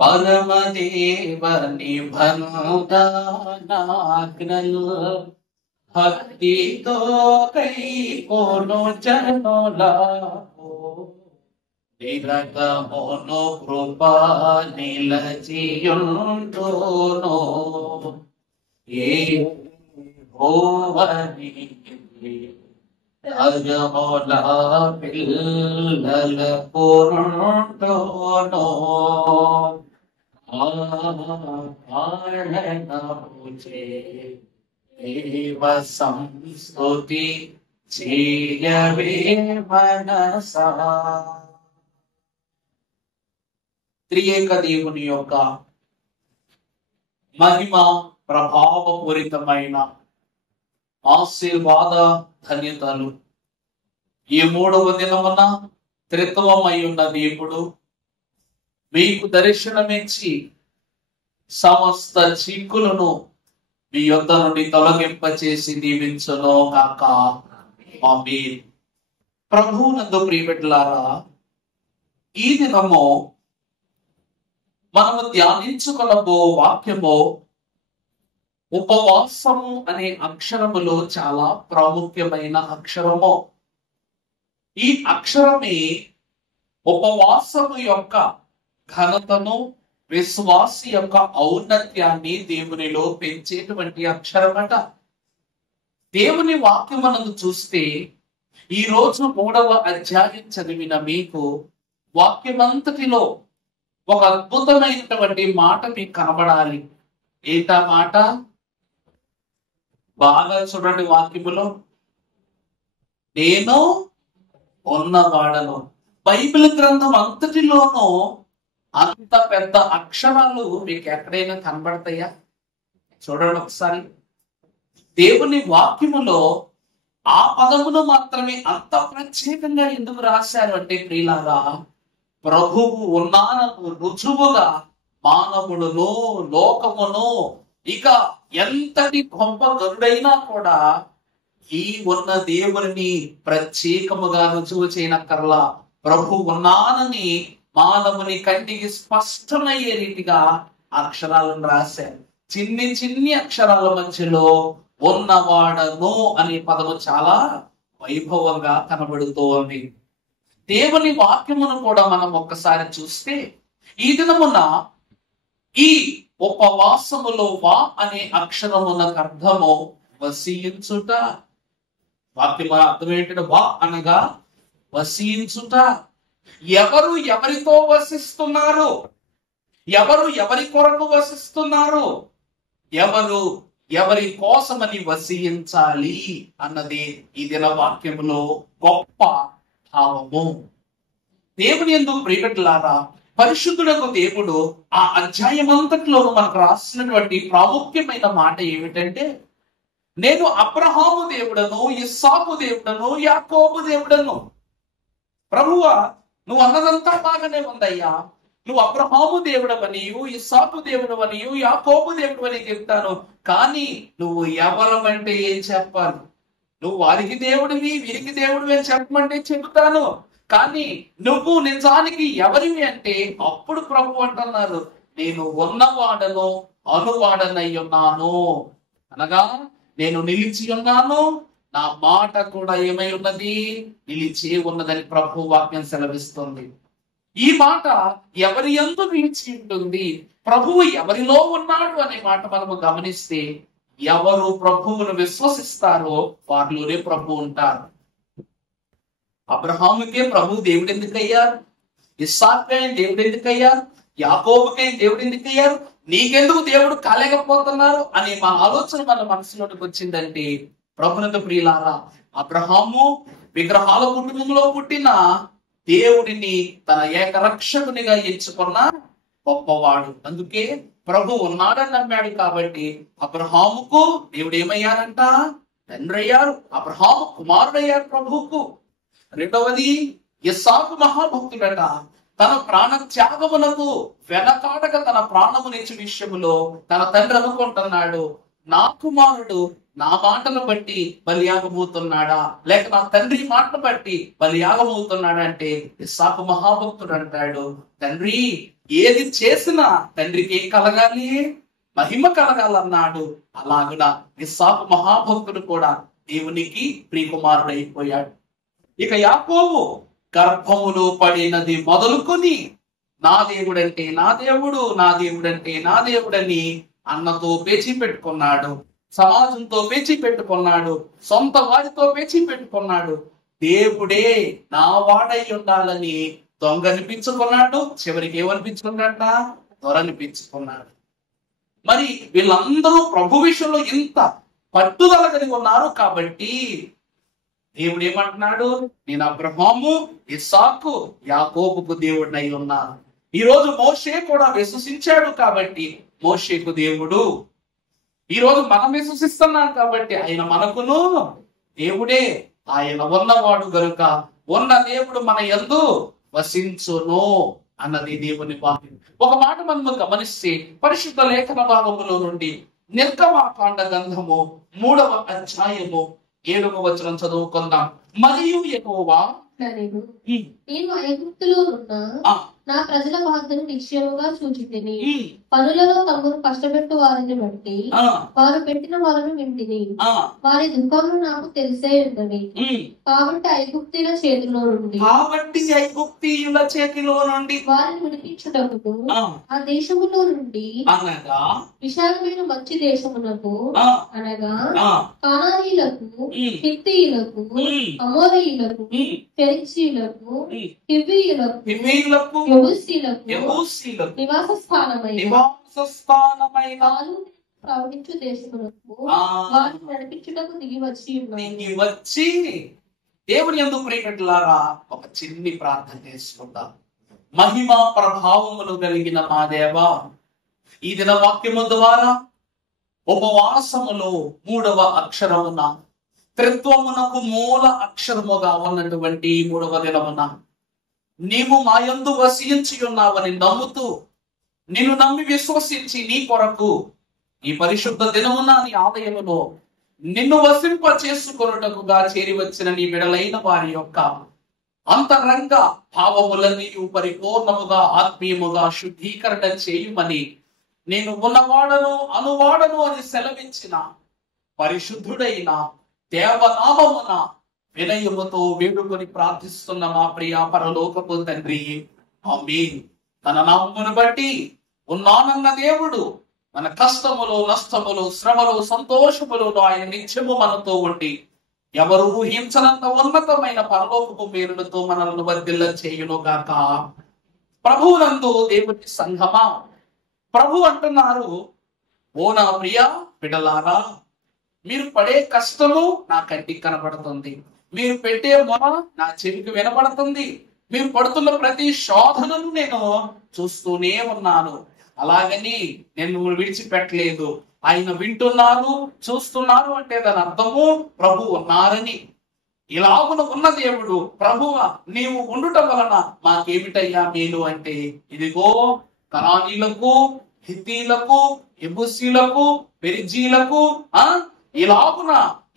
పరమదేవ నిబంధనాజ్ఞలు భక్తితో కైకొను జనులకు నిరతమును కృపా నిలచియుండును. యెహోవాని అజముల పిల్లలకు ఉండును. దేవ సంస్తుతి చేయవే మనసా. త్రియేక దేవుని యొక్క మహిమ ప్రభావపూరితమైన ఆశీర్వాద ధన్యతలు ఈ 3వ దినమున త్రిత్వమై ఉన్న దేవుడు మీకు దర్శనమిచ్చి సమస్త చిక్కులను మీ యొద్ద నుండి తొలగింపచేసి దీవించును కాక. ఆమేన్. ప్రభువునందు ప్రియబిడ్డలారా, ఈ దినము మనము ధ్యానించుకొనబో వాక్యము ఉపవాసము అనే అక్షరములో చాలా ప్రాముఖ్యమైన అక్షరము. ఈ అక్షరమే ఉపవాసము యొక్క ఘనతను, విశ్వాసి యొక్క ఔన్నత్యాన్ని దేవునిలో పెంచేటువంటి అక్షరమట. దేవుని వాక్యమునందు చూస్తే ఈ రోజు 3వ అధ్యాయం చదివిన మీకు వాక్యమంతటిలో ఒక అద్భుతమైనటువంటి మాట మీకు కనబడాలి. ఏంటా మాట? బాగా చూడండి వాక్యములో, నేను ఉన్నవాడను. బైబిల్ గ్రంథం అంతటిలోనూ అంత పెద్ద అక్షరాలు మీకు ఎక్కడైనా కనబడతాయా? చూడండి ఒకసారి. దేవుని వాక్యములో ఆ పదమును మాత్రమే అంత ప్రత్యేకంగా ఎందుకు రాశారు అంటే, ప్రియులారా, ప్రభువు ఉన్నానను రుజువుగా మానవుడును లోకమును ఇక ఎంతటి గొప్ప గరుడైనా కూడా ఈ ఉన్న దేవుని ప్రత్యేకముగా రుజువు చేయనక్కర్లా. ప్రభు ఉన్నానని మానవుని కంటికి స్పష్టమయ్యే రీతిగా అక్షరాలను రాశారు. చిన్ని చిన్ని అక్షరాల మధ్యలో ఉన్నవాడను అనే పదము చాలా వైభవంగా కనబడుతూ ఉంది. దేవుని వాక్యమును కూడా మనం ఒక్కసారి చూస్తే ఈ దినమున ఈ ఉపవాసములో వా అనే అక్షరమునకు అర్థము వసించుట. వాక్యం అర్థం ఏంటంటే వా అనగా వసించుట. ఎవరు ఎవరితో వసిస్తున్నారు? ఎవరు ఎవరి కొరకు వసిస్తున్నారు? ఎవరు ఎవరి కోసమని వసించాలి అన్నది ఈ దిన వాక్యములో గొప్ప భావము. దేవుని యందు ప్రియబిడ్డలారా, పరిశుద్ధుడకు దేవుడు ఆ అధ్యాయమంతటిలోనూ మనకు రాసినటువంటి ప్రాముఖ్యమైన మాట ఏమిటంటే, నేను అబ్రహాము దేవుడను, ఇస్సాకు దేవుడను, యాకోబు దేవుడను. ప్రభువా, నువ్వు అన్నదంతా బాగానే ఉందయ్యా. నువ్వు అబ్రహాము దేవుడవనియు, ఇస్సాకు దేవుడవనియు, యాకోబు దేవుడవని చెప్తాను. కానీ నువ్వు ఎవరమంటే ఏం చెప్పాలి? నువ్వు వారికి దేవుడివి, వీరికి దేవుడివి అని చెప్పమంటే చెబుతాను. కానీ నువ్వు నిజానికి ఎవరివి అంటే, అప్పుడు ప్రభు అంటున్నారు, నేను ఉన్నవాడను అనువాడనై ఉన్నాను. అనగా నేను నిలిచి ఉన్నాను, నా మాట కూడా ఏమై ఉన్నది? నిలిచి ఉన్నదని ప్రభు వాక్యం సెలవిస్తుంది. ఈ మాట ఎవరి యందు నిలిచి ఉంటుంది, ప్రభువు ఎవరిలో ఉన్నాడు అనే మాట మనము గమనిస్తే, ఎవరు ప్రభువును విశ్వసిస్తారో వారిలోనే ప్రభు ఉంటారు. అబ్రహాముకే ప్రభు దేవుడు ఎందుకయ్యారు? ఇస్సాకుకే దేవుడు ఎందుకయ్యారు? యాకోబుకే దేవుడు ఎందుకయ్యారు? నీకెందుకు దేవుడు కాలేకపోతున్నారు అనే మా ఆలోచన మన మనసులోకి వచ్చిందంటే, ప్రభునందు ప్రియులారా, అబ్రహాము విగ్రహాల కుటుంబంలో పుట్టిన దేవుడిని తన ఏకరక్షకునిగా ఎంచుకున్న గొప్పవాడు. అందుకే ప్రభు ఉన్నాడని నమ్మాడు. కాబట్టి అబ్రహాముకు దేవుడు ఏమయ్యారంట? తండ్రి అయ్యారు. అబ్రహాము కుమారుడయ్యారు ప్రభువుకు. రెండవది, ఇస్సాకు మహాభక్తుడట. తన ప్రాణ త్యాగమునకు వెనకాడక తన ప్రాణమునిచ్చే విషయములో తన తండ్రి అనుకుంటున్నాడు, నా కుమారుడు నా మాటను బట్టి బలియాగమవుతున్నాడా, లేక నా తండ్రి మాటను బట్టి బలియాగమవుతున్నాడా అంటే, ఇస్సాకు మహాభక్తుడు అంటాడు, తండ్రి ఏది చేసినా తండ్రికి ఏం కలగాలి? మహిమ కలగాలన్నాడు. అలాగున ఇస్సాకు మహాభక్తుడు కూడా దేవునికి ప్రియకుమారుడు అయిపోయాడు. ఇక యాకోబు గర్భములో పడినది మొదలుకొని నా దేవుడంటే నా దేవుడు, నా దేవుడంటే నా దేవుడని అన్నతో పేచీ పెట్టుకున్నాడు, సమాజంతో పేచీ పెట్టుకున్నాడు, సొంత వారితో పేచీ పెట్టుకున్నాడు. దేవుడే నా వాడై ఉండాలని దొంగ అనిపించుకున్నాడు. చివరికి ఏమనిపించుకున్నాడ? దొరనిపించుకున్నాడు. మరి వీళ్ళందరూ ప్రభు విషయంలో ఇంత పట్టుదల కలిగి ఉన్నారు కాబట్టి దేవుడు ఏమంటున్నాడు? నేను అబ్రహాము, ఇస్సాకు, యాకోబుకు దేవుడినై ఉన్నాను. ఈ రోజు మోషే కూడా విశ్వసించాడు కాబట్టి మోషేకు దేవుడు. ఈ రోజు మనం విశ్వసిస్తున్నాం కాబట్టి ఆయన మనకును దేవుడే. ఆయన ఉన్నవాడు గనుక ఉన్న దేవుడు మన యందు వసించును అన్నది దేవుని వాక్యం. ఒక మాట మనం గమనిస్తే పరిశుద్ధ లేఖన భాగములో నుండి నిర్గమాకాండ గ్రంథము 3వ అధ్యాయము 7వ వచనం చదువుకుందాం. మరియు యెహోవా నేను ఐగుప్తులో ఉన్న నా ప్రజల బాధను నిశ్చయముగా చూచితిని. పనులలో తమను కష్టపెట్టు వారిని బట్టి వారు పెట్టిన వారిని వింటిని. వారి దుఃఖములు నాకు తెలిసే ఉన్నవి. కాబట్టి ఐగుప్తీయుల చేతిలో నుండి వారిని విడిపించుటకు ఆ దేశములో నుండి అనగా విశాలమైన మంచి దేశమునకు అనగా కానానీయులకు, హిత్తీయులకు, అమోరీయులకు, పెరిజీయులకు, హివ్వీయులకు, యెబూసీయులకు నివాస స్థానమైన ప్రవహించు దేశమునకు వారిని నడిపించుటకు దిగి వచ్చి దేవుని యందు ప్రియపెట్టులారా ఒక చిన్ని ప్రార్థన చేసుకుందాం. మహిమ ప్రభావములు కలిగిన మా దేవా, ఈ దిన వాక్యము ద్వారా ఉపవాసములో 3వ అక్షరమున త్రిత్వమునకు మూల అక్షరముగా ఉన్నటువంటి 3వ దినమున నీవు మా యందు వసించి ఉన్నావని నమ్ముతూ నిన్ను నమ్మి విశ్వసించి నీ కొరకు ఈ పరిశుద్ధ దినమున నీ ఆలయములో నిన్ను వసింప చేసుకొనుటకుగా చేరి వచ్చిన నీ బిడలైన వారి యొక్క అంతరంగ భావములన్నీ పరిపూర్ణముగా ఆత్మీయముగా శుద్ధీకరణ చేయుమని నేను ఉన్నవాడను అనువాడను అని సెలవించిన పరిశుద్ధుడైన దేవనామమున వినయముతో వేడుకొని ప్రార్థిస్తున్న మా ప్రియ పరలోకపు తండ్రి, ఆమేన్. తన నామమును బట్టి ఉన్నానన్న దేవుడు మన కష్టములు, నష్టములు, శ్రమలు, సంతోషములు ఆయన నిత్యము మనతో ఉండి ఎవరు ఊహించనంత ఉన్నతమైన పరలోకపు మేలులతో మనల్ని వర్ధిల్ల చేయును గాక. ప్రభువునందు దేవుని సంఘమా, ప్రభు అంటున్నారు, ఓ నా ప్రియ బిడ్డలారా, మీరు పడే కష్టము నా కంటికి కనబడుతుంది, మీరు పెట్టే మొర నా చెవికి వినబడుతుంది, మీరు పడుతున్న ప్రతి శోధనను నేను చూస్తూనే ఉన్నాను. అలాగని నేను విడిచిపెట్టలేదు. ఆయన వింటున్నారు, చూస్తున్నారు అంటే దాని అర్థము ప్రభు ఉన్నారని. ఇలాగున ఉన్న దేవుడు ప్రభువ నీవు ఉండుట వలన మాకేమిటయ్యా మేలు అంటే, ఇదిగో కనానీయులకు, హిత్తీయులకు, యెబూసీయులకు, పెరిజీలకు ఇలాగున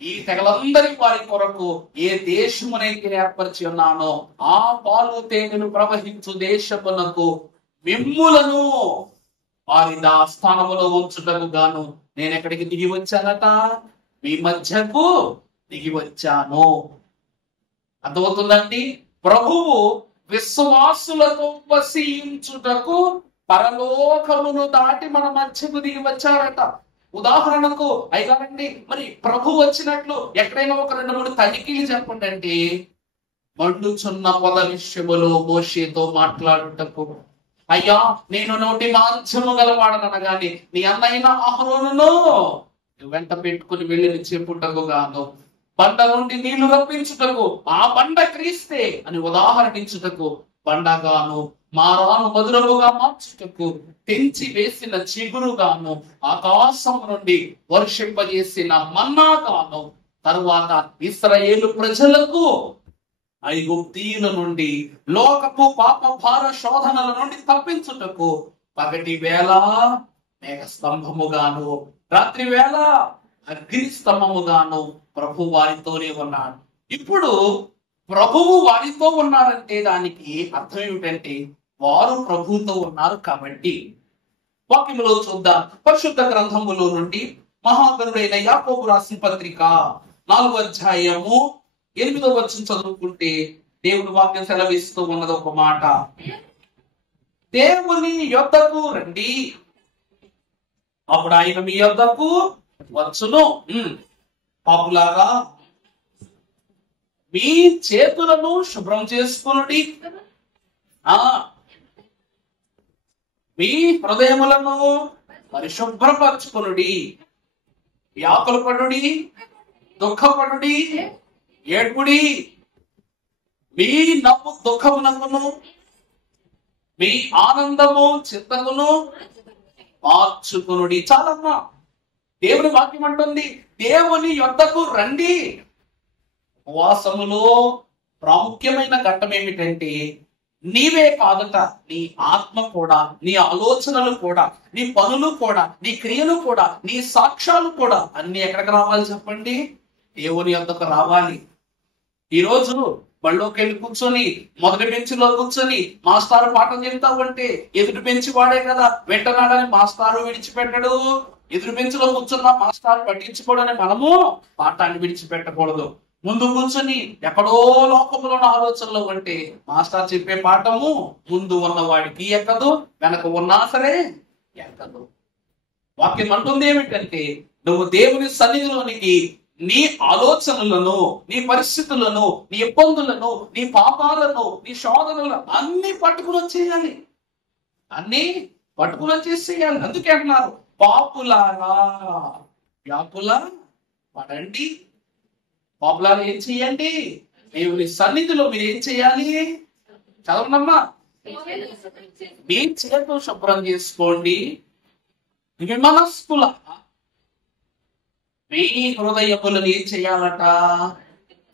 ఈ తెగలందరి వారి కొరకు ఏ దేశమునైతే ఏర్పరిచి ఉన్నానో ఆ పాలు తేనెలు ప్రవహించు దేశమునకు మిమ్ములను వారి స్థానములో ఉంచుటకు గాను నేను ఎక్కడికి దిగి వచ్చానట? మీ మధ్యకు దిగి వచ్చాను. అర్థమవుతుందండి? ప్రభువు విశ్వాసులతో వసించుటకు పరలోకమును దాటి మన మధ్యకు దిగి వచ్చారట. ఉదాహరణకు అయ్యారండి, మరి ప్రభు వచ్చినట్లు ఎక్కడైనా ఒక 2-3 తనిఖీలు చెప్పండి అంటే, మండుచున్న పొద విషయములో మోషేతో మాట్లాడుటకు, అయ్యా నేను నోటి మాంసము గలవాడనగానే నీ అన్నైన అహరోనును వెంట పెట్టుకుని వెళ్ళి చెప్పుటకు గాను, బండ నుండి నీళ్లు రప్పించుటకు ఆ బండ క్రీస్తే అని ఉదాహరణించుటకు బండగాను, మారాను మధురముగా మార్చుటకు తెంచి వేసిన చిగురుగాను, ఆకాశం నుండి వర్షింపజేసిన మన్నాగాను, తరువాత ఇశ్రాయేలు ప్రజలకు ఐగుప్తీయుల నుండి లోకపు పాప భార శోధనల నుండి తప్పించుటకు పగటి వేళ మేఘ స్తంభముగాను, రాత్రి వేళ అగ్ని స్తంభముగాను ప్రభు వారితోనే ఉన్నాడు. ఇప్పుడు ప్రభువు వారితో ఉన్నారంటే దానికి అర్థం ఏమిటంటే, వారు ప్రభువుతో ఉన్నారు కాబట్టి. వాక్యములో చూద్దాం. పరిశుద్ధ గ్రంథములో నుండి మహాగణుడైన యాకోబు రాసిన పత్రిక 4వ అధ్యాయము 8వ వచనం చదువుకుంటే దేవుని వాక్యం సెలవిస్తూ ఉన్నది ఒక మాట. దేవుని యొద్దకు రండి, అప్పుడు ఆయన మీ యొద్దకు వచ్చును. పాపులాగా మీ చేతులను శుభ్రం చేసుకునుడి, మీ హృదయములను పరిశుభ్రపరచుకునుడి, వ్యాకుల పడుడి, దుఃఖపడుడి, ఏడ్పుడి, మీ నవ్వు దుఃఖమునకును మీ ఆనందము చింతకును మార్చుకునుడి. చాలమ్మా, దేవుని వాక్యం అంటుంది దేవుని యొద్దకు రండి. ఉపవాసములో ప్రాముఖ్యమైన ఘట్టం ఏమిటంటే నీవే కాదట, నీ ఆత్మ కూడా, నీ ఆలోచనలు కూడా, నీ పనులు కూడా, నీ క్రియలు కూడా, నీ సాక్ష్యాలు కూడా అన్ని ఎక్కడికి రావాలి చెప్పండి? దేవుని యొద్దకు రావాలి. ఈరోజు బళ్ళోకి వెళ్ళి కూర్చొని మొదటి బెంచ్లో కూర్చొని మాస్టారు పాఠం చెప్తావంటే ఎదుటి బెంచ్ వాడే కదా వెంటనాడని మాస్టారు విడిచిపెట్టడు. ఎదురు బెంచ్లో కూర్చున్న మాస్టారు పట్టించుకోవడని మనము పాఠాన్ని విడిచిపెట్టకూడదు. ముందు కూర్చొని ఎక్కడో లోకంలో ఉన్న ఆలోచనలో అంటే మాస్టర్ చెప్పే పాఠము ముందు ఉన్నవాడికి ఎక్కదు, వెనక ఉన్నా సరే ఎక్కదు. వాక్యం అంటుంది ఏమిటంటే నువ్వు దేవుని సన్నిధిలోనికి నీ ఆలోచనలను, నీ పరిస్థితులను, నీ ఇబ్బందులను, నీ పాపాలను, నీ శోధనలను అన్ని పట్టుకుని వచ్చేయాలి, అన్ని పట్టుకుని వచ్చేసేయాలి. అందుకే అంటున్నారు పాపులారా వ్యాకుల పడండి. పాపులారా ఏం చెయ్యండి? దేవుని సన్నిధిలో మీరు ఏం చెయ్యాలి? చదవనమ్మా. మీ చేతులు శుభ్రం చేసుకోండి, మీ మనస్కుల మీ హృదయములను ఏం చేయాలట?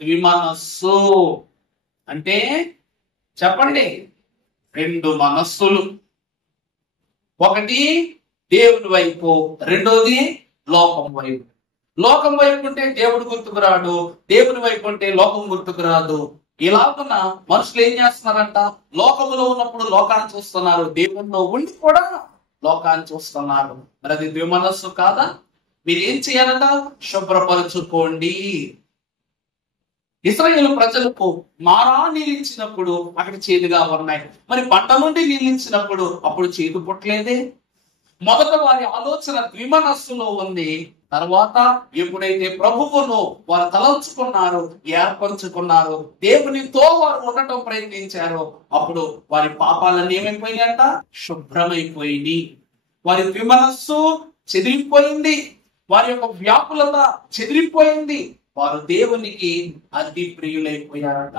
విమనస్సు అంటే చెప్పండి, 2 మనస్సులు. ఒకటి దేవుని వైపు, రెండోది లోకం వైపు. లోకం వైపు ఉంటే దేవుడు గుర్తుకు రాడు, దేవుని వైపు ఉంటే లోకం గుర్తుకు రాదు. ఇలాగున్న మనుషులు ఏం చేస్తున్నారంట? లోకములో ఉన్నప్పుడు లోకాన్ని చూస్తున్నారు, దేవునిలో ఉండి కూడా లోకాన్ని చూస్తున్నారు. మరి అది ద్విమనస్సు కాదా? మీరు ఏం చేయాలట? శుభ్రపరచుకోండి. ఇశ్రాయేలు ప్రజలకు మారా నీళ్ళించినప్పుడు అక్కడ చేదుగా ఉన్నాయి. మరి పంట నుండి నీళ్ళించినప్పుడు అప్పుడు చేదు పుట్టలేదే. మొదట వారి ఆలోచన ద్విమనస్సులో ఉంది. తర్వాత ఎప్పుడైతే ప్రభువును వారు తలంచుకున్నారు, ఏర్పరచుకున్నారు, దేవునితో వారు ఉండటం ప్రయత్నించారో అప్పుడు వారి పాపాలన్నీ ఏమైపోయినాయంట? శుభ్రమైపోయింది. వారి ద్విమనస్సు చెదిరిపోయింది, వారి యొక్క వ్యాకులత చెదిరిపోయింది. వారు దేవునికి అతి ప్రియులైపోయారట.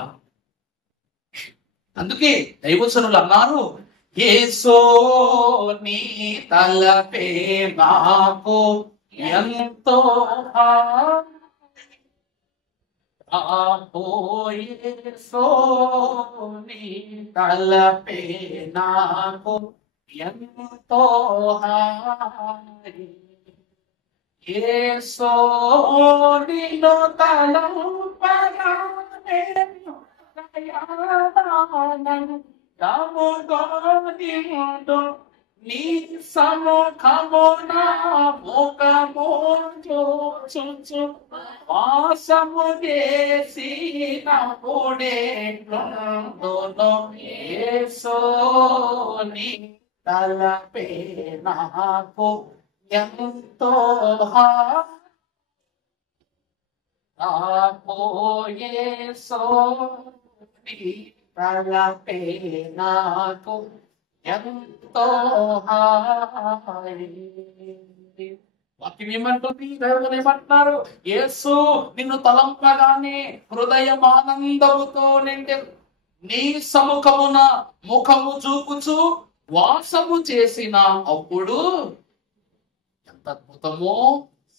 అందుకే దైవజనులు అన్నారు, యేసో నీ తలపే నాకు ఎంతో యేసో నీ తలపే నాకు ఎంతో యేసో నిన్ను తలంపగానే నీ సముఖమున ముఖము చూచు వాసము చేసినప్పుడే యేసో నీ తలపే నాకు ఎంతో యేసో నీ తలపే నాకు ఎంతో వాక్యం ఏమంటుంది? దేవుడు ఏమంటున్నారు? యేసు నిన్ను తలంపగానే హృదయం ఆనందముతో నిండి నీ సముఖమున ముఖము చూపుచు వాసము చేసిన అప్పుడు ఎంత అద్భుతమో!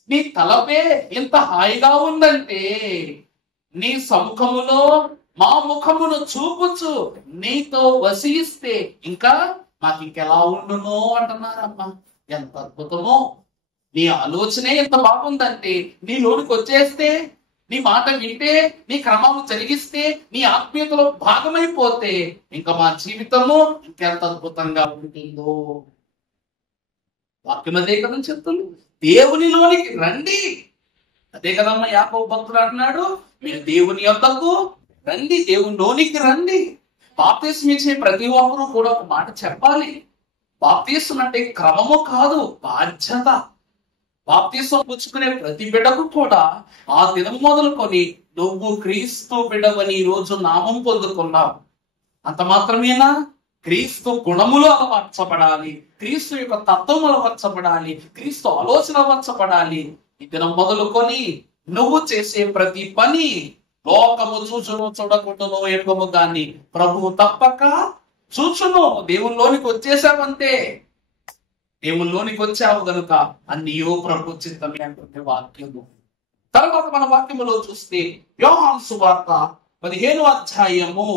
నీ తలపే ఎంత హాయిగా ఉందంటే నీ సముఖములో మా ముఖమును చూపుచు నీతో వసిస్తే ఇంకా మాకు ఇంకెలా ఉండునో అంటున్నారమ్మా. ఎంత అద్భుతమో! నీ ఆలోచనే ఎంత బాగుందంటే నీలోనికి వచ్చేస్తే నీ మాట వింటే, నీ క్రమం జరిగిస్తే, నీ ఆత్మీయతలో భాగమైపోతే ఇంకా మా జీవితము ఇంకెంత అద్భుతంగా ఉంటుందో. వాక్యం అదే కదా చెప్తుంది, దేవునిలోనికి రండి. అదే కదమ్మా యాకోబు భక్తుడు అంటున్నాడు, మీరు దేవుని యొద్దకు రండి, దేవునిలోనికి రండి. బాప్తిస్మం ఇచ్చే ప్రతి ఒక్కరూ కూడా ఒక మాట చెప్పాలి. బాప్తిస్మం అంటే క్రమము కాదు, బాధ్యత. బాప్తిస్మం పుచ్చుకునే ప్రతి బిడ్డకు కూడా ఆ దినం మొదలుకొని నువ్వు క్రీస్తు బిడ్డవని ఈ రోజు నామం పొందుకున్నావు. అంత మాత్రమేనా? క్రీస్తు గుణములు అలవర్చబడాలి, క్రీస్తు యొక్క తత్వం అలవర్చబడాలి, క్రీస్తు ఆలోచన అలవర్చబడాలి. ఈ దినం మొదలుకొని నువ్వు చేసే ప్రతి పని లోకము చూచును చూడకుండాను ఎరుగము గాని ప్రభువు తప్పక చూచును. దేవుల్లోనికి వచ్చేసావంతే, దేవుల్లోనికి వచ్చావు గనుక అన్నియో ప్రభు చిత్తమే అంటుంది వాక్యము. తర్వాత మన వాక్యములో చూస్తే యోహాను సువార్త 15వ అధ్యాయము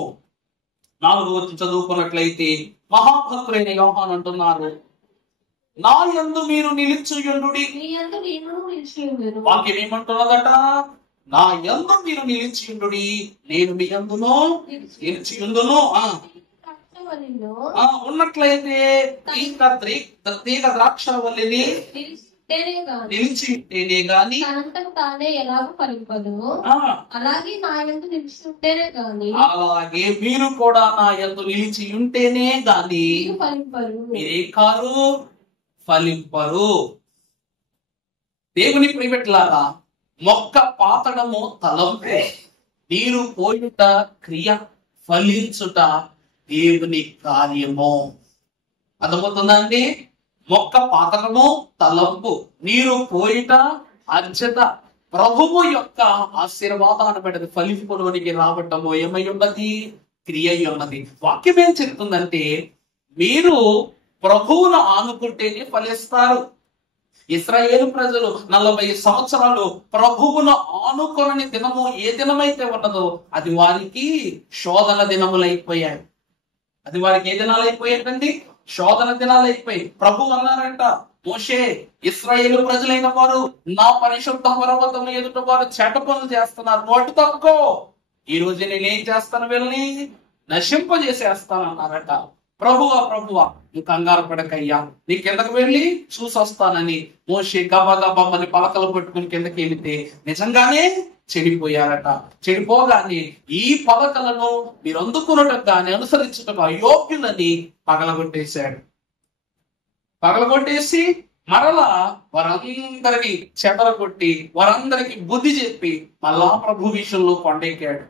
4వ వచనం చదువుకున్నట్లయితే మహాభక్తులైన యోహాను అంటున్నారు, నా యందు మీరు నిలిచియుండుడి. వాక్యం ఏమంటున్నదట? నా యందు మీరు నిలిచియుండుడి, నేను మీ యందును నిలిచియుందును. ఉన్నట్లయితే తీగ ద్రాక్షవల్లిని నిలిచి ఉంటేనే గాని అలాగే మీరు కూడా నా యందు నిలిచి ఉంటేనే గాని మీరే కారు ఫలింపరు. దేవుని ప్రియబిడ్డలారా, మొక్క పాతడము తలంపు, నీరు పోయుట క్రియ, ఫలించుట దేవుని కార్యము. అర్థమవుతుందా అండి? మొక్క పాతడము తలంపు, నీరు పోయుట అర్చత. ప్రభువు యొక్క ఆశీర్వాదాన్ని బట్టి ఫలింపులోనికి రావటము ఏమై ఉన్నది? క్రియ ఉన్నది. వాక్యం ఏం చెప్తుందంటే, మీరు ప్రభువును ఆనుకుంటేనే ఫలిస్తారు. ఇశ్రాయేలు ప్రజలు 40 సంవత్సరాలు ప్రభువును ఆనుకొనని దినము ఏ దినమైతే ఉన్నదో అది వారికి శోధన దినములైపోయాయి. అది వారికి ఏ దినాలు అయిపోయాయండి? శోధన దినాలు అయిపోయి. ప్రభు అన్నారంట, మోషే, ఇశ్రాయేలు ప్రజలైన వారు నా పరిశుద్ధ పర్వతము ఎదుట వారు చెడ్డ పనులు చేస్తున్నారు, నోటు తక్కువ, ఈ రోజు నేనేం చేస్తాను, వీళ్ళని నశింపజేసేస్తాను అన్నారట. ప్రభువా నువ్వు కంగారు పడకయ్యా, నీ కిందకు వెళ్ళి చూసొస్తానని మోషే గబగబమ్మని పలకలు పట్టుకుని కిందకి వెళితే నిజంగానే చెడిపోయారట. చెడిపోగానే ఈ పలకలను మీరు అందుకున్నట్టు కానీ అనుసరించటం అయోగ్యులని పగలగొట్టేశాడు. పగలగొట్టేసి మరలా వారందరినీ చెదరగొట్టి వారందరికి బుద్ధి చెప్పి మళ్ళా ప్రభు విషయంలో కొండెక్కాడు.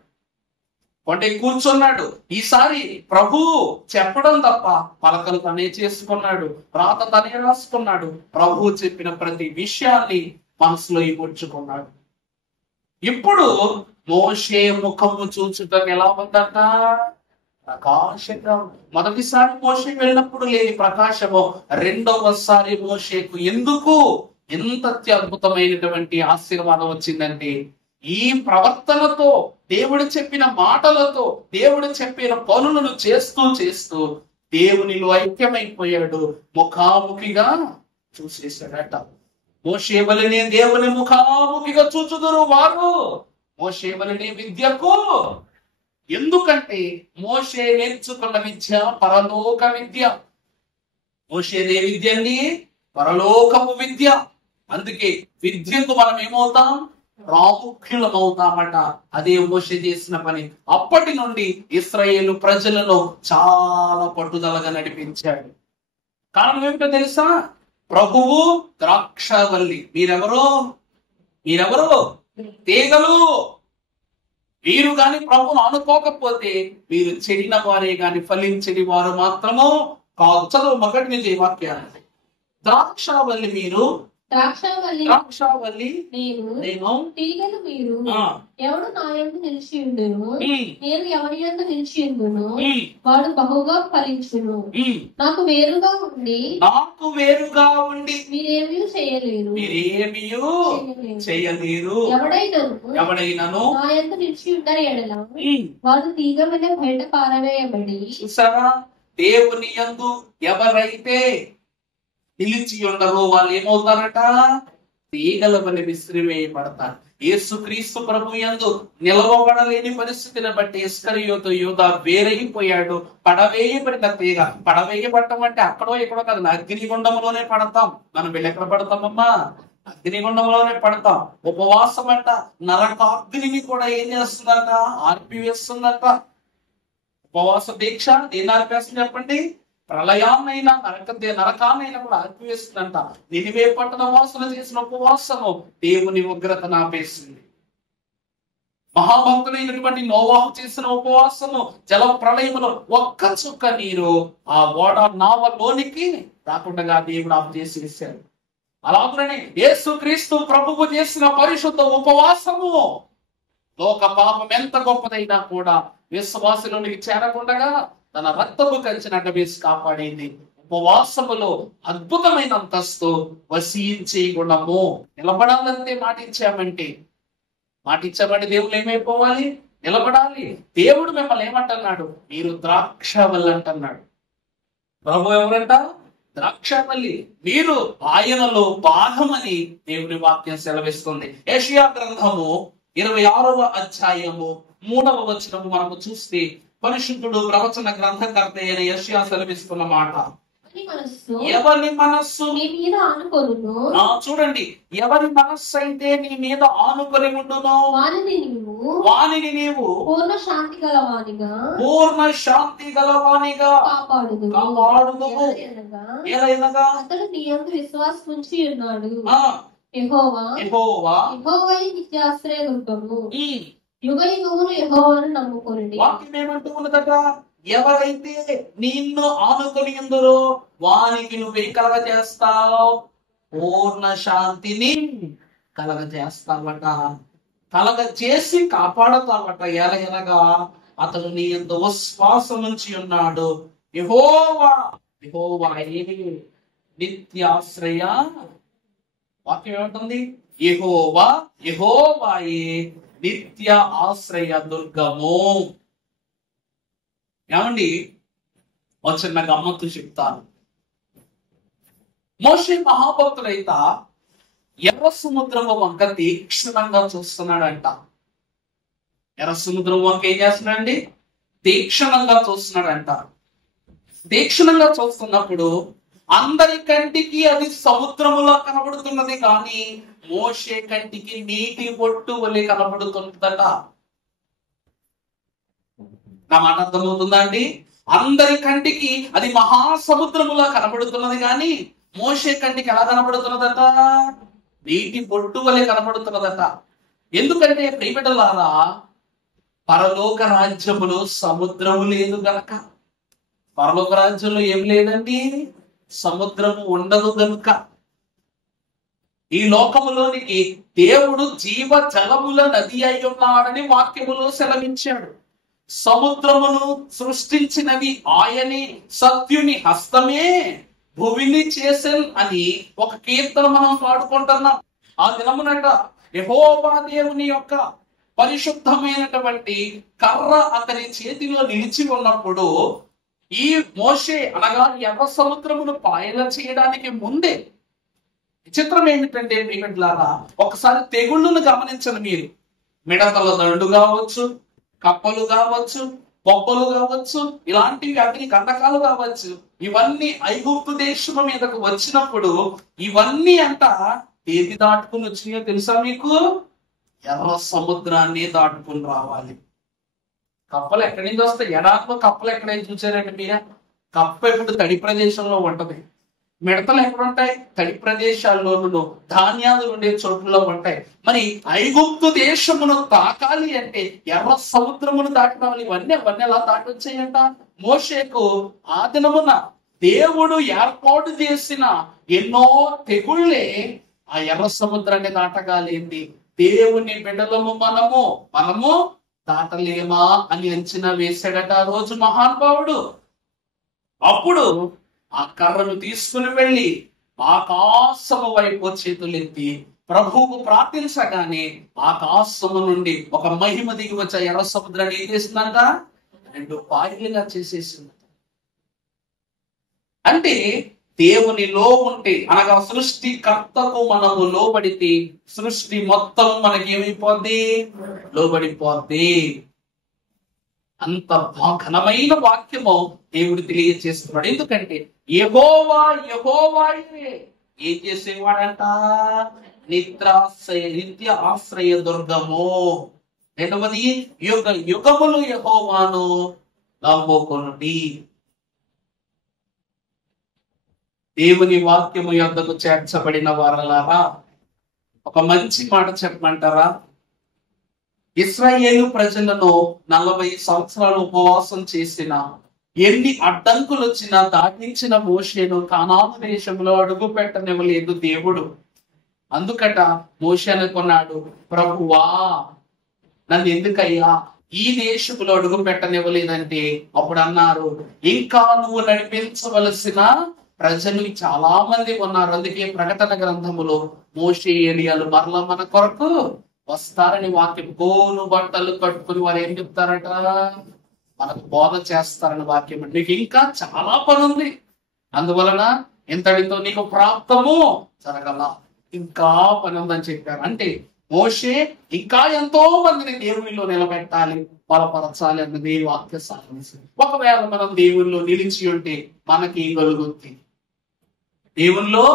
కొండ కూర్చున్నాడు. ఈసారి ప్రభు చెప్పడం తప్ప పలకలు తనే చేసుకున్నాడు, రాత తనే రాసుకున్నాడు. ప్రభు చెప్పిన ప్రతి విషయాన్ని మనసులో ఇముడ్చుకున్నాడు. ఇప్పుడు మోషే ముఖము చూచుటం ఎలా ఉందట? ప్రకాశంగా. మొదటిసారి మోషే వెళ్ళినప్పుడు లేని ప్రకాశము రెండవసారి మోషేకు ఎందుకు ఎంత అద్భుతమైనటువంటి ఆశీర్వాదం వచ్చిందంటే, ఈ ప్రవర్తనతో, దేవుడు చెప్పిన మాటలతో, దేవుడు చెప్పిన పనులను చేస్తూ దేవునిలో ఐక్యమైపోయాడు. ముఖాముఖిగా చూసేశాడట. మోషే వలనే దేవుని ముఖాముఖిగా చూచుదురు వారు, మోషే వలనే విద్యకు. ఎందుకంటే మోషే నేర్చుకున్న విద్య పరలోక విద్య. మోషేదే విద్య అండి, పరలోకపు విద్య. అందుకే విద్యకు మనం ఏమవుతాం? ప్రాముఖ్యులమవుతామట. అదే మోషే చేసిన పని. అప్పటి నుండి ఇశ్రాయేలు ప్రజలను చాలా పట్టుదలగా నడిపించాడు. కారణం ఏమిటో తెలుసా? ప్రభువు ద్రాక్షవల్లి, మీరెవరు తీగలు. మీరు గాని ప్రభువును అనుకోకపోతే మీరు చెడిన వారే గాని ఫలించని వారు మాత్రము కాదు. చదువు మొదటి నుంచి ఈ వాక్యాన్ని. ద్రాక్షవల్లి మీరు, ద్రాక్షవల్లి నేను, తీగలు మీరు. ఎవడు నా యందు నిలిచి ఉండును, నేను ఎవరి యందు నిలిచి ఉండును, వాడు బహుగా ఫలించును. నాకు వేరుగా ఉండి మీరేమీ చేయలేరు. ఎవడైనను నా యందు నిలిచి ఉండని ఎడల వాడు తీగ వలె బయట పారవేయబడి. చూసారా? దేవుని యందు ఎవరైతే నిలిచి ఉండరో వాళ్ళు ఏమవుతారట? తీగల వలె విసిరివేయబడతారు. యేసుక్రీస్తు ప్రభు యందు నిలవబడలేని పరిస్థితిని బట్టి ఇస్కరియోతు యూదా వేరైపోయాడు. పడవేయబడిన తీగ. పడవేయబడటం అంటే అక్కడో ఎక్కడో కాదు, అగ్నిగుండంలోనే పడతాం. మనం వెళ్ళి ఎక్కడ పడతామమ్మా? అగ్నిగుండంలోనే పడతాం. ఉపవాసం అంట నరకాగ్నిని కూడా ఏం చేస్తుందంట? ఆర్పివేస్తుందంట. ఉపవాస దీక్ష దేన్ని ఆర్పేస్తుంది చెప్పండి? ప్రళయాన్నైనా నరకాన్నైనా కూడా ఆర్పివేస్తుందంట. నినివే పట్టణ వాసన చేసిన ఉపవాసము దేవుని ఉగ్రతను ఆపేసింది. మహాభక్తుడైనటువంటి నోవాహు చేసిన ఉపవాసము జల ప్రళయములో ఒక్క చుక్క నీరు ఆ ఓడ నావలోనికి రాకుండా దేవుడు ఆపు చేసి వేశాడు. అలాగనే యేసుక్రీస్తు ప్రభువు చేసిన పరిశుద్ధ ఉపవాసము లోక పాపం ఎంత గొప్పదైనా కూడా విశ్వాసులోనికి చేరకుండా తన రక్తము కలిసినట్టు వేసి కాపాడింది. ఉపవాసములో అద్భుతమైన అంతస్తు వసించే గుణము. నిలబడాలంటే మాటించామంటే దేవుడు ఏమైపోవాలి? నిలబడాలి. దేవుడు మిమ్మల్ని ఏమంటున్నాడు? మీరు ద్రాక్షవల్లి అంటున్నాడు. ప్రభు ఎవరంట? ద్రాక్షవల్లి. మీరు ఆయనలో భాగమని దేవుని వాక్యం సెలవిస్తుంది. యెషయా గ్రంథము 26వ అధ్యాయము 3వ వచనము మనము చూస్తే పరిశుద్ధుడు ప్రవచన గ్రంథకర్త అయిన యెషయా సెలవిస్తున్న మాట, ఎవరి మనస్సు నీ మీద ఆనుకొనును, చూడండి, ఎవరి మనస్సు అయితే నీ మీద ఆనుకొని ఉండునో వానిని నీవు పూర్ణ శాంతి గలవానిగా కాపాడుదువు. ఎలయనగా అతడు నీ యందు విశ్వాసం ఉంచి ఉన్నాడు. యెహోవా నిత్యాశ్రయ దుర్గము, యుగయుగములు యెహోవాను నమ్ముకొనుడి. వాక్యం ఏమంటూ ఉన్నదట? ఎవరైతే నిన్ను ఆనుకొని ఉందరో వానికి నువ్వేం కలగజేస్తావు? పూర్ణ శాంతిని కలగజేస్తావట. కలగజేసి కాపాడతావట. ఎలాగా? అతను నీ యందు విశ్వాసం ఉంచి ఉన్నాడు. యెహోవాయే నిత్యాశ్రయ. వాక్యం ఏమంటుంది? యెహోవాయే నిత్య ఆశ్రయ దుర్గము. ఏమండి, ఒక చిన్న గమ్మత్తు చెప్తాను. మోషే మహాభక్తుడైత ఎర్ర సముద్రం వంక తీక్షణంగా చూస్తున్నాడంట. ఎర్ర సముద్రం వంక ఏం చేస్తున్నాడండి? తీక్షణంగా చూస్తున్నాడంట. తీక్షణంగా చూస్తున్నప్పుడు అందరి కంటికి అది సముద్రములా కనబడుతున్నది, కానీ మోషే కంటికి నీటి బొట్టు వలె కనబడుతుందట. నా మాట అర్థమవుతుందా అండి? అందరి కంటికి అది మహాసముద్రములా కనబడుతున్నది, కానీ మోషే కంటికి ఎలా కనబడుతున్నదట? నీటి బొట్టు వలె కనబడుతున్నదట. ఎందుకంటే ప్రియబిడ్డలారా, పరలోక రాజ్యములో సముద్రము లేదు గనక. పరలోక రాజ్యంలో ఏం లేదండి? సముద్రము ఉండదు గనుక. ఈ లోకములోనికి దేవుడు జీవ జలముల నది అయి ఉన్నాడని వాక్యములో సెలవించాడు. సముద్రమును సృష్టించినవి ఆయనే, సత్యుని హస్తమే భూమిని చేసెన్ అని ఒక కీర్తన మనం పాడుకుంటున్నాం. ఆ దినమునట యెహోవా దేవుని యొక్క పరిశుద్ధమైనటువంటి కర్ర అతని చేతిలో నిలిచి ఉన్నప్పుడు ఈ మోషే అనగా ఎర్ర సముద్రమును పాయన చేయడానికి ముందే విచిత్రం ఏమిటంటే ప్రియమిత్రులారా, ఒకసారి తెగుళ్ళను గమనించండి మీరు. మిడతల దండు కావచ్చు, కప్పలు కావచ్చు, బొబ్బలు కావచ్చు, ఇలాంటివి అగ్ని కంటకాలు కావచ్చు, ఇవన్నీ ఐగుప్తు దేశం మీదకు వచ్చినప్పుడు ఇవన్నీ అంట ఏది దాటుకుని వచ్చినాయో తెలుసా మీకు? ఎర్ర సముద్రాన్ని దాటుకుని రావాలి. కప్పలు ఎక్కడి నుంచి వస్తాయి? ఎడారిలో కప్పలు ఎక్కడైనా చూసారండి మీరే? కప్ప ఎప్పుడు తడి ప్రదేశంలో ఉంటది. మిడతలు ఎక్కడుంటాయి? తడి ప్రదేశాల్లోనూ ధాన్యాలు ఉండే చోట్లలో ఉంటాయి. మరి ఐగుప్తు దేశమును తాకాలి అంటే ఎర్ర సముద్రమును దాటడం, ఇవన్నీ ఎలా దాటి వచ్చాయంట? మోషేకు ఆ దినమున దేవుడు ఏర్పాటు చేసిన ఎన్నో తెగుళ్ళే ఆ ఎర్ర సముద్రాన్ని దాటగాలింది. దేవుని బిడ్డలము మనము దాటలేమా అని అంచనా వేశాడట ఆ రోజు మహానుభావుడు. అప్పుడు ఆ కర్రను తీసుకుని వెళ్ళి ఆకాశము వైపు చేతులెత్తి ప్రభువుకు ప్రార్థించగానే ఆకాశము నుండి ఒక మహిమ దిగి వచ్చే ఎర్ర సముద్రాన్ని ఏం చేసిందంట? 2 పాయలుగా చేసేసింది. అంటే దేవునిలో ఉంటే అనగా సృష్టికర్తకు మనము లోబడితే సృష్టి మొత్తం మనకి ఏమైపోద్ది? లోబడిపోద్ది. అంత ఘనమైన వాక్యము దేవుడు తెలియజేస్తున్నాడు. ఎందుకంటే యెహోవా యెహోవాయే ఏం చేసేవాడంట? నిత్య ఆశ్రయ దుర్గము. రెండవది యుగ యుగములు యెహోవాను నమ్ముకొనుడి. దేవుని వాక్యము యొద్దకు చేర్చబడిన వారలారా, ఒక మంచి మాట చెప్పమంటారా? ఇశ్రాయేలు ప్రజలను 40 సంవత్సరాలు ఉపవాసం చేసిన, ఎన్ని అడ్డంకులు వచ్చినా దాటించిన మోషేను కానాను దేశంలో అడుగు పెట్టనివ్వలేదు దేవుడు. అందుకట మోషే అనుకున్నాడు, ప్రభువా నన్ను ఎందుకయ్యా ఈ దేశంలో అడుగు పెట్టనివ్వలేదంటే అప్పుడు అన్నారు, ఇంకా నువ్వు నడిపించవలసిన ప్రజలు చాలా మంది ఉన్నారు. అందుకే ప్రకటన గ్రంథములో మోషే ఏలియాలు మరలా మన కొరకు వస్తారని వాక్యం. గోను బట్టలు కట్టుకుని వారు ఏం చెప్తారట? మనకు బోధ చేస్తారని వాక్యం. నీకు ఇంకా చాలా పని ఉంది, అందువలన ఇంతటితో నీకు ప్రాప్తము జరగల, ఇంకా పని ఉందని చెప్పారు. అంటే మోషే ఇంకా ఎంతో మందిని దేవునిలో నిలబెట్టాలి, బలపరచాలి అన్నది వాక్య సారాంశం. ఒకవేళ మనం దేవునిలో నిలిచి ఉంటే మనకి కలుగుతుంది. దేవునిలో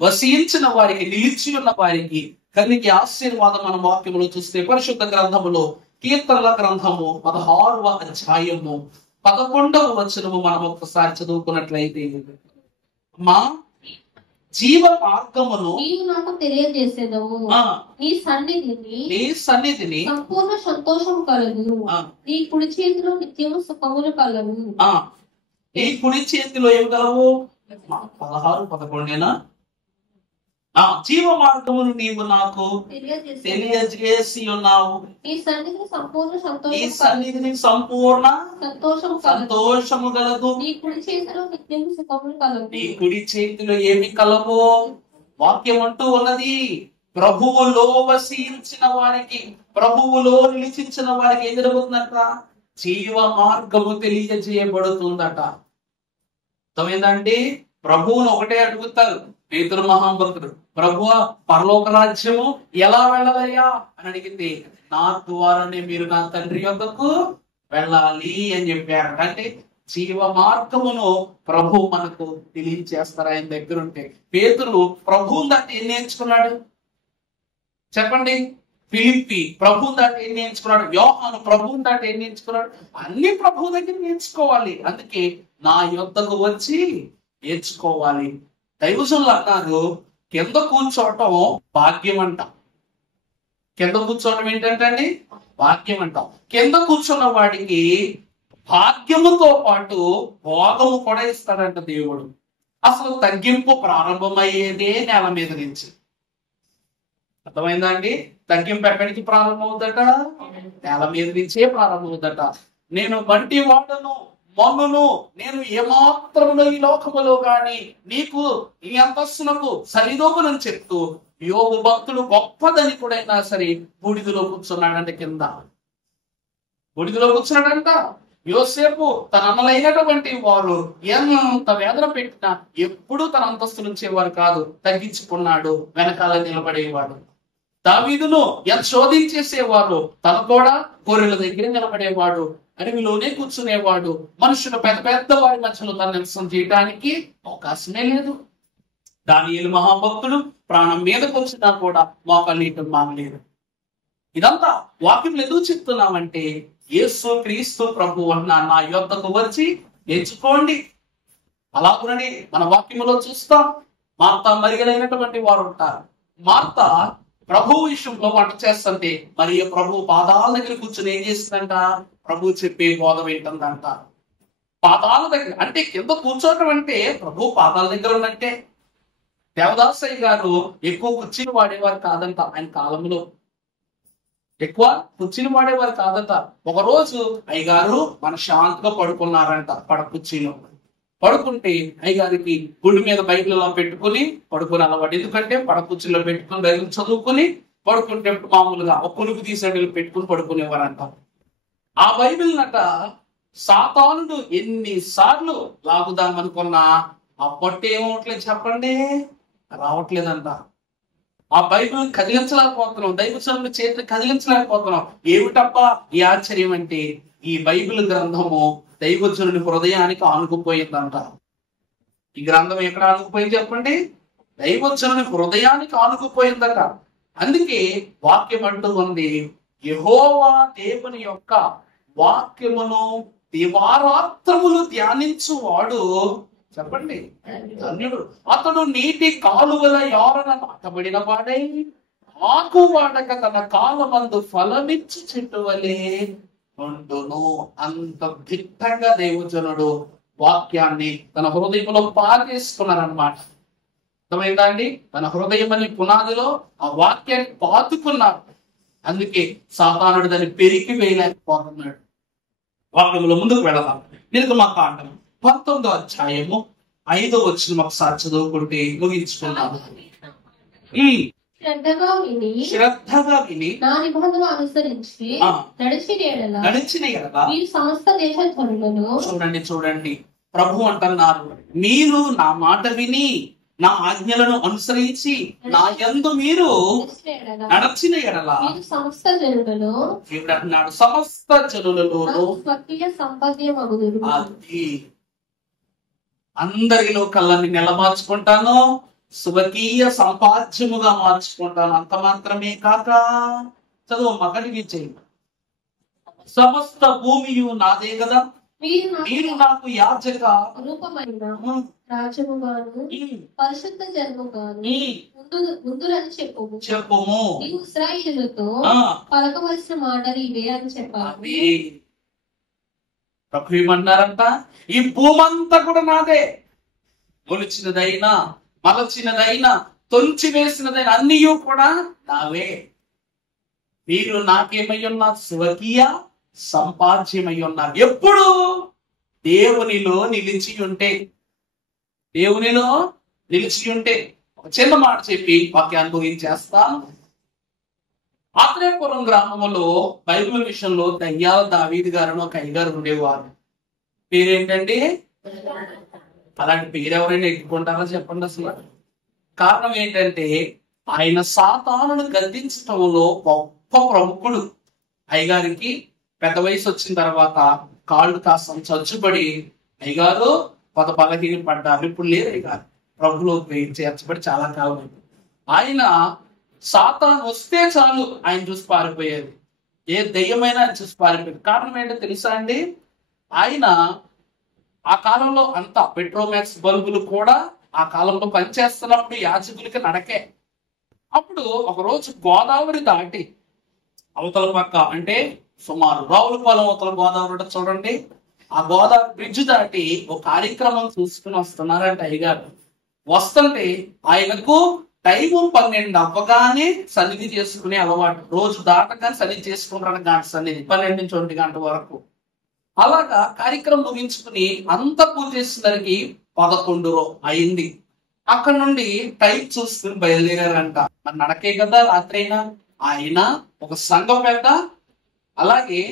వసించిన వారికి, నిలిచి ఉన్న వారికి కలిగి ఆశీర్వాదం. మన వాక్యములో చూస్తే పరిశుద్ధ గ్రంథములో కీర్తనల గ్రంథము 16వ అధ్యాయము 11వ వచనము మనం ఒక్కసారి చదువుకున్నట్లయితే, మా జీవ మార్గమును నీవు నాకు తెలియజేసేదవు, నీ సన్నిధిని సంపూర్ణ సంతోషం కలుగు, నీ కుడి చేతిలో నిత్యము సుఖములు కలవు. నీ కుడి చేతిలో ఏం కలవు? 16-11 జీవ మార్గమును నీవు నాకు తెలియజేసి ఉన్నావు, ఈ సన్నిధిని సంపూర్ణ సంతోషము గలదు, నీ కుడి చేతిలో నిత్యము సుఖములు కలవు. నీ కుడి చేతిలో ఏమి కలవు? వాక్యం అంటూ ఉన్నది. ప్రభువులో వసించిన వారికి, ప్రభువులో నిలిచించిన వారికి ఏం జరుగుతుందట? జీవ మార్గము తెలియజేయబడుతుందట. అర్థమైందండి? ప్రభువును ఒకటే అడుగుతారు పేతురు మహాభక్తుడు, ప్రభువా పరలోక రాజ్యము ఎలా వెళ్ళాలయ్యా అని అడిగితే, నా ద్వారానే మీరు నా తండ్రి యొద్దకు వెళ్ళాలి అని చెప్పారు. అంటే జీవ మార్గమును ప్రభు మనకు తెలియజేస్తారు ఆయన దగ్గర ఉంటే. పేతురు ప్రభువుని దాటి ఏం నేర్చుకున్నాడు చెప్పండి? ఫిలిప్పి ప్రభువుని దాటి ఏం నేర్చుకున్నాడు? యోహాను ప్రభువుని దాటి ఏం నేర్చుకున్నాడు? అన్ని ప్రభువు దగ్గర నేర్చుకోవాలి. అందుకే నా యొద్దకు వచ్చి నేర్చుకోవాలి. దైవజనులు అన్నారు, కింద కూర్చోవటం భాగ్యం అంట. కింద కూర్చోవడం ఏంటంటే భాగ్యం అంటాం. కింద కూర్చున్న వాడికి భాగ్యముతో పాటు భోగము కూడా ఇస్తాడంట దేవుడు. అసలు తగ్గింపు ప్రారంభమయ్యేదే నేల మీద నుంచి. అర్థమైందా అండి? తగ్గింపు ఎక్కడి నుంచి ప్రారంభమవుదట? నేల మీద నుంచే ప్రారంభమవుదట. నేను వంటి వాడను, మన్నును, నేను ఏమాత్రమును ఈ లోకములో గాని నీకు ఈ అంతస్తునకు సరిదోగునని చెప్తూ యోగు భక్తుడు గొప్పదని కూడా అయినా సరే బూడిదలో కూర్చున్నాడంటే, కింద బూడిదలో కూర్చున్నాడంట. యోసేపు తన అన్నలైనటువంటి వారు ఎంత వేదన పెట్టినా ఎప్పుడూ తన అంతస్తు నుంచేవారు కాదు, తగ్గించుకున్నాడు, వెనకాల నిలబడేవాడు. దావీదును ఎంత శోధించేసేవారు, తను కూడా గొర్రెల దగ్గర నిలబడేవాడు, అడవిలోనే కూర్చునేవాడు. మనుషులు పెద్ద పెద్ద వారి మధ్యలో తన నివసం చేయడానికి అవకాశమే లేదు. దానియేలు మహాభక్తుడు ప్రాణం మీదకు వచ్చినా కూడా మోకాళ్ళీయటం మానలేదు. ఇదంతా వాక్యం ఎందుకు చెప్తున్నామంటే, యేసు క్రీస్తు ప్రభు అన్న నా యొద్దకు వచ్చి నేర్చుకోండి. అలాగునని మన వాక్యములో చూస్తాం. మార్త మరిగలైనటువంటి వారు ఉంటారు. మార్త ప్రభు విషయంలో వంట చేస్తుంటే మరి ప్రభు పాదాల దగ్గర కూర్చొని ఏం చేస్తుందంట? ప్రభు చెప్పే బోధ వింటుందంట. పాదాల దగ్గర అంటే కింద కూర్చోవటం అంటే ప్రభు పాదాల దగ్గర ఉన్నట్టే. దేవదాసయ్య గారు ఎక్కువ కుర్చీలు వాడేవారు కాదంట. ఆయన కాలంలో ఎక్కువ కుర్చీలు వాడేవారు కాదంట. ఒకరోజు అయ్యగారు మన శాంతిగా పడుకున్నారంట. కుర్చీలో పడుకుంటే అయ్యగారికి గుండె మీద బైబిల్లో పెట్టుకుని పడుకుని అలవాటు. ఎందుకంటే కుర్చీలో పెట్టుకుని బైబిల్ చదువుకుని పడుకుంటే మామూలుగా ఒక కొనుగు తీసేటప్పుడు పెట్టుకుని పడుకునేవారంట. ఆ బైబిల్ నట సాతానుడు ఎన్నిసార్లు లాగుదామనుకున్నా ఆ పొట్టు ఏమవట్లేదు చెప్పండి, రావట్లేదంట. ఆ బైబిల్ కదిలించలేకపోతున్నాం, దైవజనుల చేతిని కదిలించలేకపోతున్నాం. ఏమిటబ్బా ఈ ఆశ్చర్యం అంటే, ఈ బైబిల్ గ్రంథము దైవజనుని హృదయానికి ఆనుకుపోయిందంట. ఈ గ్రంథం ఎక్కడ ఆనుకుపోయింది చెప్పండి? దైవజనుని హృదయానికి ఆనుకుపోయిందట. అందుకే వాక్యం అంటూ ఉంది, యెహోవా దేవుని యొక్క వాక్యమును దివారాత్రములు ధ్యానించువాడు చెప్పండి ధన్యుడు. అతడు నీటి కాలువల యారన నాటబడిన వాడై ఆకు వాడక తన కాలమందు ఫలమిచ్చు చెట్టు వలె ఉండును. అంత దిట్టంగా దైవజనుడు వాక్యాన్ని తన హృదయంలో పారేసుకున్నారనమాట. అర్థమైందా అండి? తన హృదయం అనే పునాదిలో ఆ వాక్యాన్ని పాతుకున్నారు. అందుకే సాతానుడు దాన్ని పెరిగి వేయలేకపోతున్నాడు. వాక్యంలో ముందుకు వెళదాం. నిర్గమకాండం 19వ అధ్యాయము 5వ వచనం ఒకసారి చదువుకుంటే ముగించుకున్నాము. శ్రద్ధగా విని నా నిబంధన అనుసరించి నడిచిన యెడల సమస్త దేశ ధనులను. చూడండి ప్రభు అంటున్నారు, మీరు నా మాట విని నా ఆజ్ఞలను అనుసరించి నా యందు మీరు నడచిన యెడల సమస్త జనులలో అంటున్నాడు, సమస్త జనులలో స్వకీయ సంపాద్యమగుదురు. అందరిలో కళ్ళని నిలమార్చుకుంటాను, స్వకీయ సంపాద్యముగా మార్చుకుంటాను. అంత మాత్రమే కాక చదువు కలిగించేయండి, సమస్త భూమియు నాదే కదా, మీరు నాకు యాజక రూపమైన రాజ్యముగాను పరిశుద్ధ జన్మగాను ముందులని చెప్పుము. నీవు ఇశ్రాయేలుతో పలకవలసిన మాటలు ఇవే అని చెప్పాలి. ప్రభు ఏమన్నారంట, ఈ భూమంతా కూడా నాదే, మొలిచినదైనా మలచినదైనా తొంచి వేసినదైనా అన్నీ కూడా నావే. మీరు నాకేమై ఉన్నారు? స్వకీయ సంపాద్యమై ఉన్నారు. ఎప్పుడు? దేవునిలో నిలిచి ఉంటే. దేవునిలో నిలిచి ఉంటే. ఒక చిన్న మాట చెప్పి వాక్యాన్ని ముగించేస్తాను. ఆత్రేయపురం గ్రామంలో బైబిల్ విషయంలో దయ్యాల దావీదు గారు ఒక అయ్యగారు ఉండేవారు. పేరేంటండి? అలాంటి పేరు ఎవరైనా ఎత్తుకుంటారో చెప్పండి అసలు. కారణం ఏంటంటే ఆయన సాతానును గద్దించటంలో గొప్ప ప్రముఖుడు. అయ్యగారికి పెద్ద వయసు వచ్చిన తర్వాత కాళ్ళు కాస్త చచ్చుబడి అయ్యగారు కొత్త బలహీన పడ్డారు. ఇప్పుడు లేదు అయ్యగారు, ప్రభులో చేర్చబడి చాలా కాలం అయింది. ఆయన సాతాను వస్తే చాలు ఆయన చూసి పారిపోయేది, ఏ దెయ్యమైనా ఆయన చూసి పారిపోయేది. కారణం ఏంటో తెలుసా అండి? ఆయన ఆ కాలంలో అంతా పెట్రోమాక్స్ బల్బులు కూడా ఆ కాలంలో పనిచేస్తున్నప్పుడు యాజకులకి నడకే. అప్పుడు ఒక రోజు గోదావరి దాటి అవతల పక్క, అంటే సుమారు రావులపాలెం అవతల గోదావరి చూడండి, ఆ గోదావరి బ్రిడ్జ్ దాటి ఒక కార్యక్రమం చూసుకుని వస్తున్నారంట అయ్యగారు. వస్తుంటే ఆయనకు టైము 12 అవ్వగానే సన్నిధి చేసుకునే అలవాటు. రోజు దాటగానే సన్నిధి చేసుకుంటారు గంట సన్నిధి, 12 నుంచి 1 గంట వరకు. అలాగా కార్యక్రమం ముగించుకుని అంత పూజ చేసేసరికి 11 అయింది. అక్కడ నుండి టైం చూసుకుని బయలుదేరారంట. మరి నడకే కదా రాత్రి అయినా. ఆయన ఒక సంఘం పెద్ద, అలాగే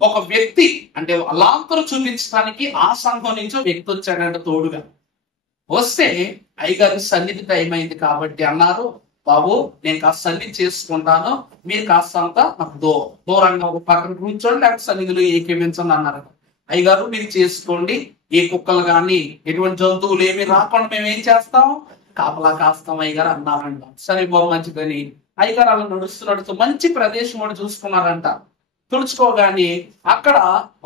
ఒక వ్యక్తి, అంటే అలాంతరు చూపించడానికి ఆ సంఘం నుంచి వ్యక్తి వచ్చాడంట తోడుగా. వస్తే అయ్యగారి సన్నిధి టైం అయింది కాబట్టి అన్నారు, బాబు నేను కాస్త సన్నిధి చేసుకుంటాను, మీరు కాస్త అంతా నాకు దూరంగా ఒక పక్కన కూర్చోండి, లేకపోతే సన్నిధిలో ఏకీవించండి అన్నారు. అయ్యగారు మీరు చేసుకోండి, ఏ కుక్కలు కానీ ఎటువంటి జంతువులు ఏమి రాకుండా మేము ఏం చేస్తాం, కాపలా కాస్తాం అయ్యగారు అన్నారంట. సరే బాబు మంచిదని అయ్యగారు అలా నడుస్తూ మంచి ప్రదేశం కూడా చూసుకున్నారంట. తుడుచుకోగానే అక్కడ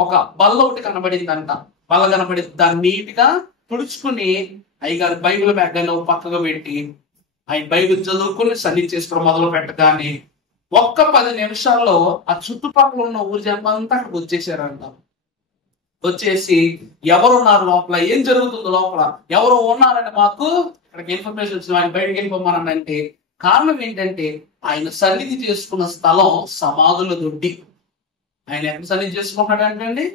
ఒక బల్ల ఒకటి కనబడిందంట. బల్ల కనబడి దాన్ని నీట్గా తుడుచుకుని అయ్యగారు బైబిల్ బ్యాగ్ అని పక్కగా పెట్టి ఆయన బైబిల్ చదువుకుని సన్నిధి చేసుకోవడం మొదలు పెట్టగానే ఒక్క 10 నిమిషాల్లో ఆ చుట్టుపక్కల ఉన్న ఊరి జనం అంతా అక్కడికి వచ్చేసారంట. వచ్చేసి ఎవరున్నారు లోపల, ఏం జరుగుతుందో లోపల, ఎవరు ఉన్నారని మాకు అక్కడికి ఇన్ఫర్మేషన్ వచ్చింది, ఆయన బయటకు వెళ్ళిపోమని. అంటే కారణం ఏంటంటే ఆయన సన్నిధి చేసుకున్న స్థలం సమాధుల దొడ్డి. ఆయన ఎక్కడ సన్నిధి చేసుకుంటున్నాడంటే అండి,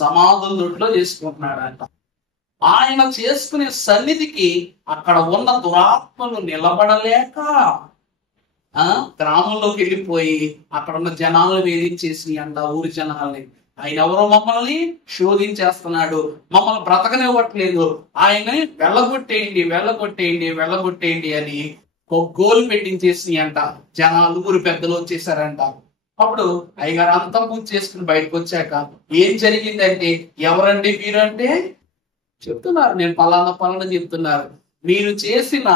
సమాధుల దొడ్డిలో చేసుకుంటున్నాడంట. ఆయన చేసుకునే సన్నిధికి అక్కడ ఉన్న దురాత్మలు నిలబడలేక గ్రామంలోకి వెళ్ళిపోయి అక్కడ ఉన్న జనాలను వేధించేసి అంట, ఊరి జనాల్ని. ఆయన ఎవరో మమ్మల్ని శోధించేస్తున్నాడు, మమ్మల్ని బ్రతకనివ్వట్లేదు, ఆయన్ని వెళ్ళగొట్టేయండి అని గోలు పెట్టించేసి అంట. జనాలు ఊరు పెద్దలు వచ్చేసారంట. అప్పుడు అయ్యగారు అంతా పూజ చేసుకుని బయటకు వచ్చాక ఏం జరిగిందంటే, ఎవరండి మీరు అంటే చెప్తున్నారు, నేను పలానా చెప్తున్నారు. మీరు చేసిన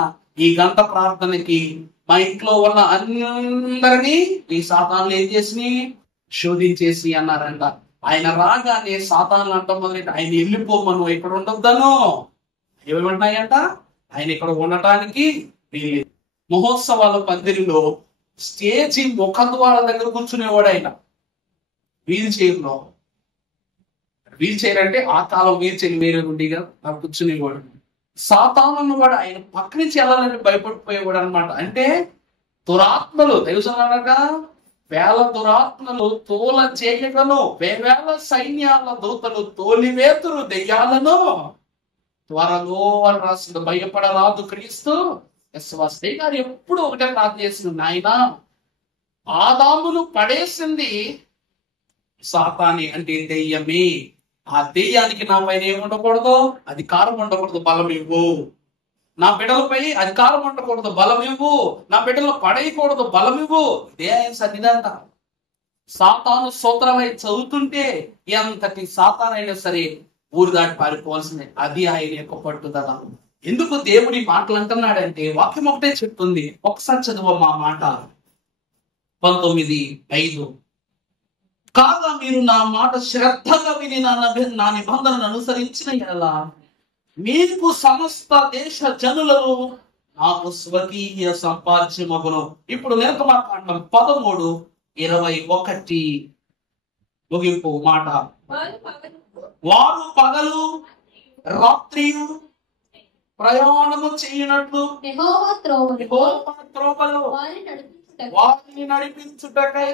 ఈ గంట ప్రార్థనకి మా ఇంట్లో ఉన్న అందరినీ ఈ సాతానులు ఏం చేసి శోధించేసి అన్నారంట. ఆయన రాగానే సాతానులు అంటాం మొదలైతే ఆయన వెళ్ళిపోమను, ఇక్కడ ఉండొద్దను. ఏమేమంటాయంట, ఆయన ఇక్కడ ఉండటానికి వీలు. మహోత్సవాల పందిరిలో స్టేజి ముఖద్వారం దగ్గర కూర్చునేవాడు ఆయన. వీల్ చైర్ అంటే ఆ కాలం వీల్ చైర్ వేరే ఉండిగా కూర్చునేవాడు. సాతాను వాడు ఆయన పక్క నుంచి వెళ్ళాలని భయపడిపోయేవాడు అనమాట. అంటే దురాత్మలు తెలుసునగా వేల దురాత్మలు తోల చేయగను, వేవేల సైన్యాల దూతలు తోలివేతురు దెయ్యాలను త్వరలో అని రాసింది. భయపడరాదు క్రీస్తు విశ్వాసే గారు ఎప్పుడు ఒకటే ప్రార్థన చేసింది, నాయన ఆదామును పడేసింది సాతాని అంటే దెయ్యమే. ఆ దెయ్యానికి నా పైన ఏముండకూడదు, అధికారం ఉండకూడదు, బలం ఇవ్వు. నా బిడ్డలపై అధికారం ఉండకూడదు, బలం ఇవ్వు. నా బిడ్డలు పడేయకూడదు, బలం ఇవ్వు. ఇదే ఆయన సన్నిధానంట. సాతాను సూత్రాలై చదువుతుంటే ఎంతటి సాతానైనా సరే ఊరు దాటి పారిపోవాల్సిందే. అది ఆయన యొక్క పట్టుదల. ఎందుకు దేవుడి మాటలు అంటున్నాడంటే వాక్యం ఒకటే చెప్తుంది. ఒకసారి చదువమ్మా మాట 19:5. కాగా మీరు నా మాట శ్రద్ధగా విని నా నిబంధనను అనుసరించిన ఎలా మీకు సమస్త దేశ జనులను నాకు స్వకీయ సంపాద్యమగును. ఇప్పుడు నిర్గమకాండం 13:21 ముగింపు మాట. వారు పగలు రాత్రి ప్రయాణము చేయనట్లు యెహోవా త్రోవలో వారిని నడిపించుటకై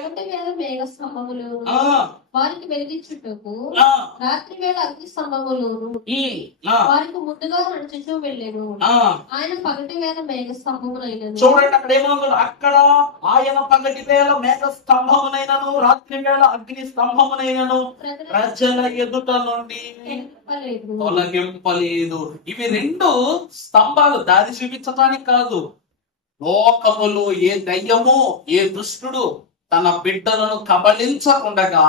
వారికి వెలిగించుటకు రాత్రి వేళ అగ్ని స్తంభములోను వారికి ముందుగా నడుచుచూ వెళ్ళాను. ఆయన పగటి వేళ మేఘ స్తంభమునైనను. చూడండి అక్కడ ఏమన్నాడు, అక్కడ ఆయన పగటి వేళ మేఘ స్తంభమునైనను రాత్రి వేళ అగ్ని స్తంభమునైనను ప్రజల ఎదుట నుండి తొలగింపలేదు. ఇవి రెండు స్తంభాలు దారి చూపించడానికి కాదు. లోకములో ఏ దయ్యమో ఏ దుష్టుడు తన బిడ్డలను కబళించకుండగా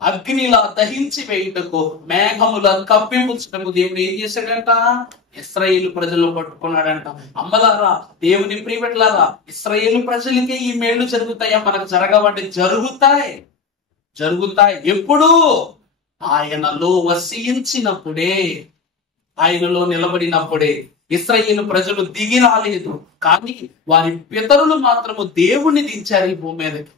అగ్నిలా దహించి వేయుటకు మేఘముల కప్పిపుచ్చుటకు దేవుడు ఏం చేశాడంట, ఇశ్రాయేలు ప్రజలు పట్టుకున్నాడంట. అమ్మలారా, దేవుని ప్రియబిడ్డలారా, ఇశ్రాయేలు ప్రజలకే ఈ మేళ్లు జరుగుతాయా? మనకు జరగవంటే జరుగుతాయి. ఎప్పుడు ఆయనలో వసించినప్పుడే, ఆయనలో నిలబడినప్పుడే. ఇశ్రాయేలు ప్రజలు దిగి రాలేదు, కానీ వారి పితరులు మాత్రము దేవుణ్ణి దించారు ఈ భూమి మీదకి.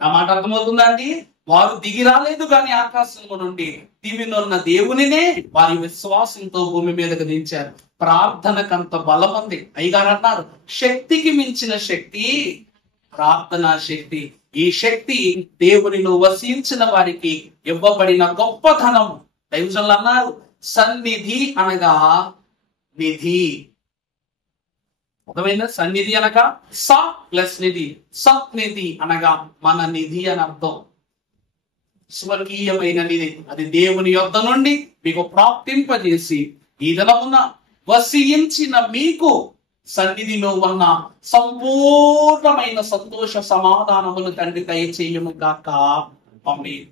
ఆ మాట అర్థమవుతుందా అండి? వారు దిగి రాలేదు, కానీ ఆకాశంలో నుండి దివినున్న దేవునినే వారి విశ్వాసంతో భూమి మీదకి దించారు. ప్రార్థనకంత బలం ఉంది. అయ్యగారు అన్నారు, శక్తికి మించిన శక్తి ప్రార్థనా శక్తి. ఈ శక్తి దేవునిలో వసించిన వారికి ఇవ్వబడిన గొప్పతనం. దైవజనులు అన్నారు, సన్నిధి అనగా నిధి. అర్థమైన సన్నిధి అనగా స ప్లస్ నిధి. సత్నిధి అనగా మన నిధి అని అర్థం. స్వర్గీయమైన నిధి. అది దేవుని యొద్ద నుండి మీకు ప్రాప్తింపజేసి ఈ దినమున వసించిన మీకు సన్నిధిలో ఉన్న సంపూర్ణమైన సంతోష సమాధానములు తండ్రి దయచేయము గాక. ఆమేన్.